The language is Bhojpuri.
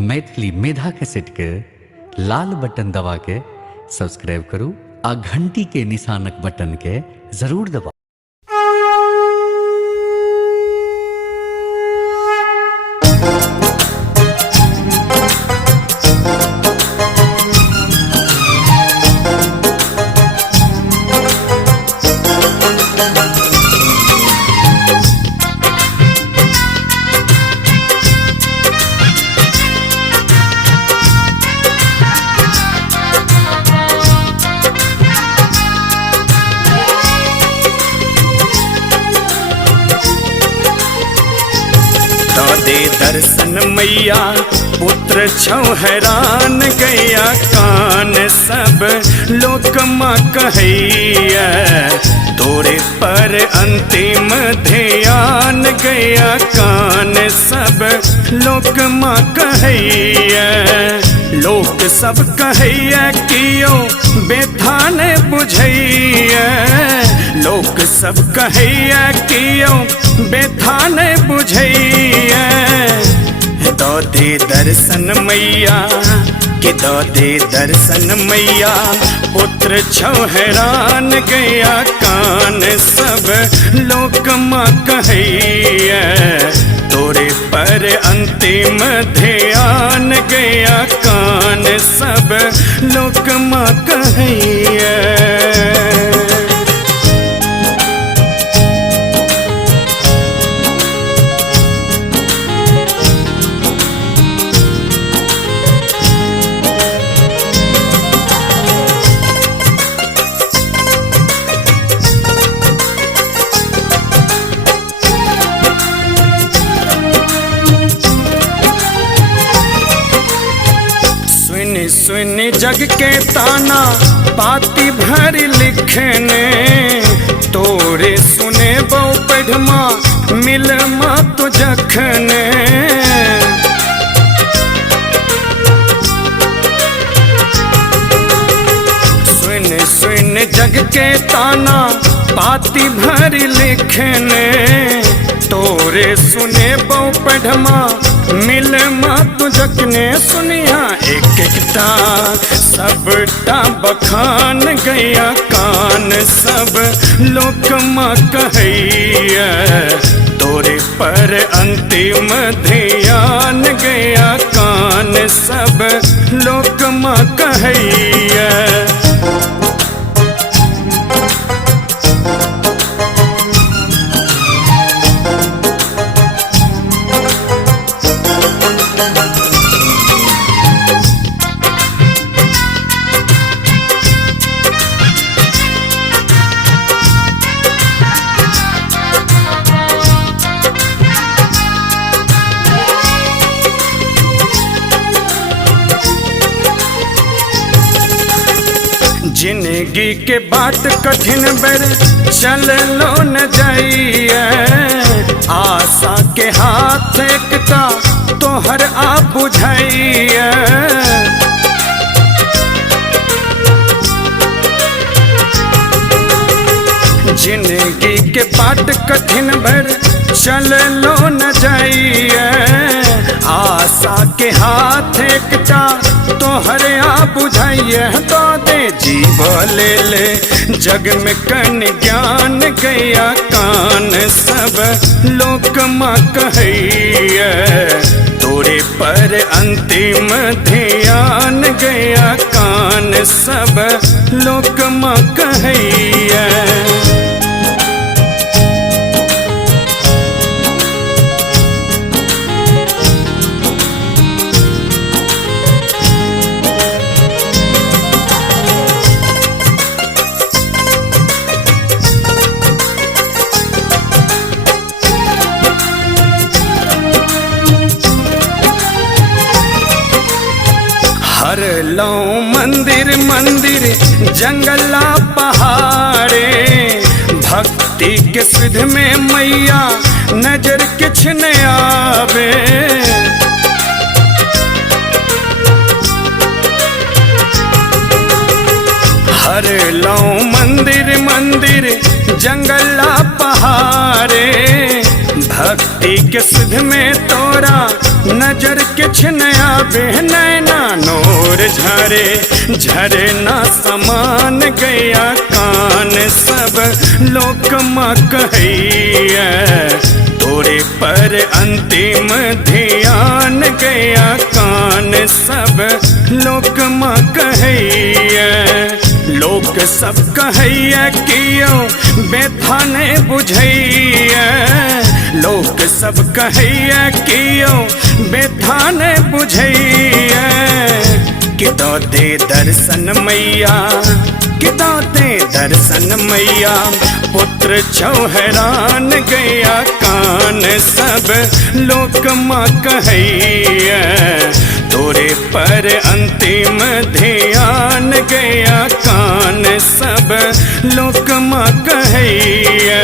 मैथिली मेधा कैसेट के लाल बटन दबा के सब्सक्राइब करू आ घंटी के निशानक बटन के जरूर दबाऊ। दे दर्शन मैया पुत्र छौ हैरान गया कान सब लोक माँ कहैया तोरे पर अंतिम ध्यान गया कान सब लोक माँ कहैया लोक सब कहैया कियो बेथान बुझैया लोक सब कहैया कियो बेथान बुझैया दो दे दर्शन मैया कि दो दे दर्शन मैया पुत्र छौ हैरान गया कान सब लोक माँ कहैया तोरे पर अंतिम ध्यान गया कान सब लोक माँ कहैया। सुन जग के ताना पाती भर लिखने तोरे सुने बो पढ़मा मिल मा तो जखने सुन सुन जग के ताना पाती भर लिखने तोरे सुने बो पढ़मा मिल मा तो जखने सुनिया एक एकटा सबटा बखान गया कान सब लोक माँ कहैया तोरे पर अंतिम ध्यान गया कान सब लोक माँ कहैया। जिंदगी के बाट कठिन बर चल लो न जाइए आशा के हाथ एकता तोहर आ बुझाइए जिंदगी के बाट कठिन भर चल लो न जाइए आशा के हाथ एकता तोहर आ बुझाइए तो दे जीव ले ले जग में कन ज्ञान गया कान सब लोक माँ कहैया तोरे पर अंतिम ध्यान गया कान सब लोक माँ कहैया। हर लो मंदिर मंदिर जंगला पहाड़े भक्ति के सिद्ध में मैया नजर किछ न आवे हर लो मंदिर मंदिर जंगला पहाड़े भक्ति के सिद्ध में तोरा नजर किछ कुछ नया बेहनैना नोर झरे झरे ना समान गया कान सब लोक कहैया तोरे पर अंतिम ध्यान गया कान सब लोक कहैया लोक सब कहैया कियो बेथा ने बुझैया लोक सब कहैया कियो बेथा ने बुझैया कितो दे दर्शन मैया कितो दे दर्शन मैया पुत्र छौ हैरान गया कान सब लोक कहैया तोरे पर अंतिम ध्यान गया कान सब लोक कहैया